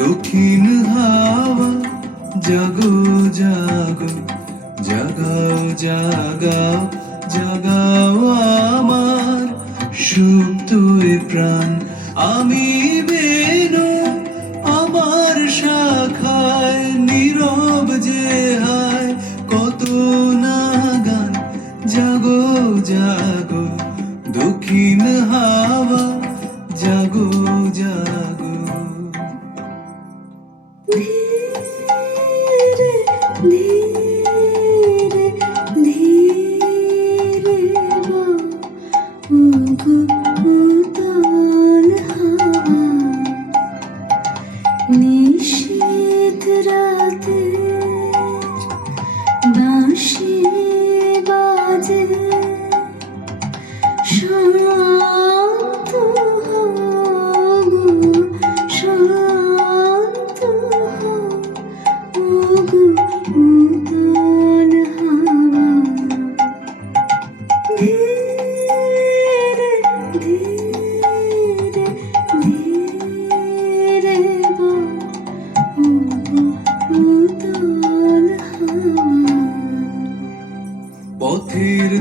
দক্ষিণ হাওয়া, জাগো জাগো, জাগাও জাগাও জাগাও আমার সুপ্ত প্রাণ। আমি বেনু আমার শাখায়, নীরব যে হায়, কত না গান জাগো জাগো দক্ষিণ হাওয়া, জাগো জাগো ধীরে ধীরে পথের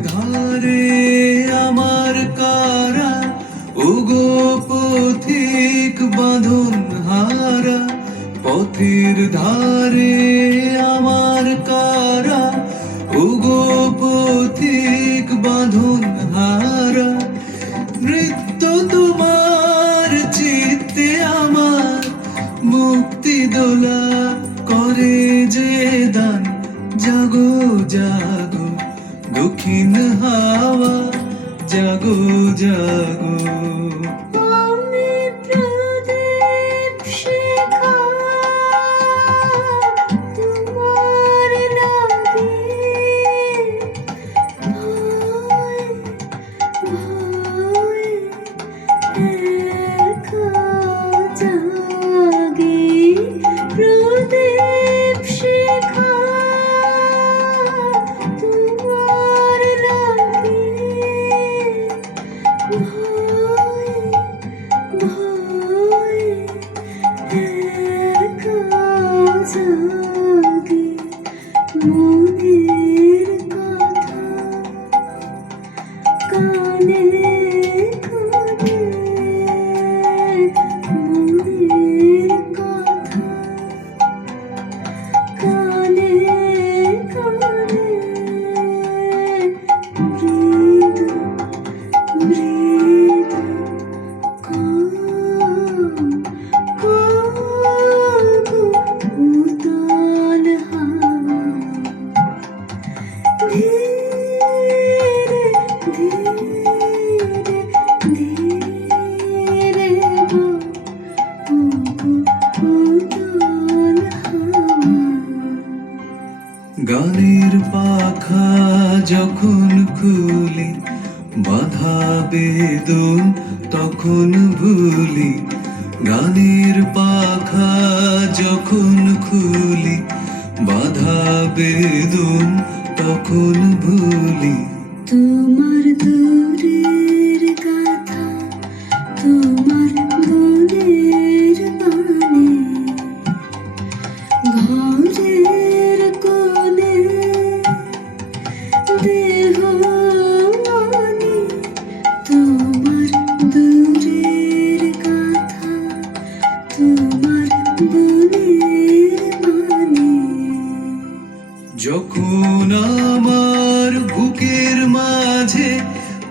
ধারে আমার কারা ওগো পথিক বাঁধন হারা পথের ধারে আমার মুক্তি দোলা করে যে দান। জাগো জাগো দক্ষিণ হাওয়া জাগো জাগো। you. গানের পাখা যখন খুলি, বাধা বেদন তখন ভুলি। গানের পাখা যখন খুলি, বাধা বেদন তখন ভুলি। তোমার দূরের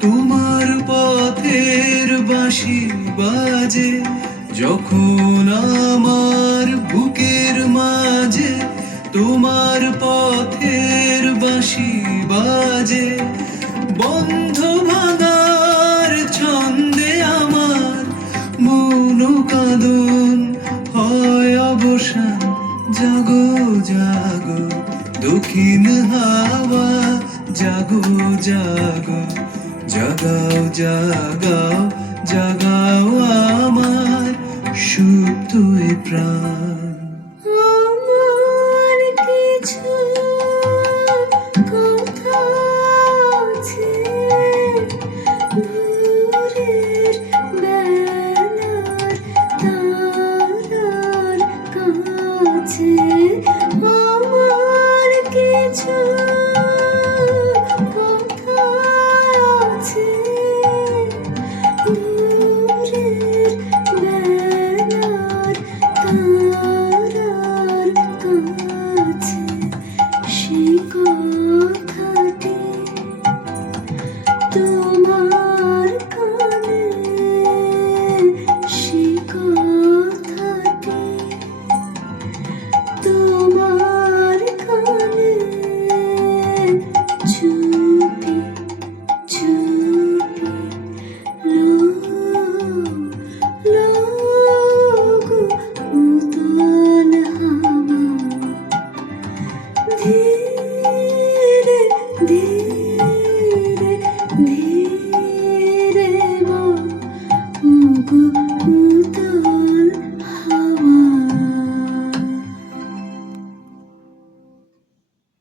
তোমার পথের বাঁশি বাজে, যখন আমার বুকের মাঝে তোমার পথের বাঁশি বাজে বন্ধ ভাঙার ছন্দে আমার মন কাঁদন, হয় অবসান, জাগো জাগো, দক্ষিণ হাওয়া, জাগো জাগো। জাগাও জাগাও জাগাও আমার সুপ্ত প্রাণ।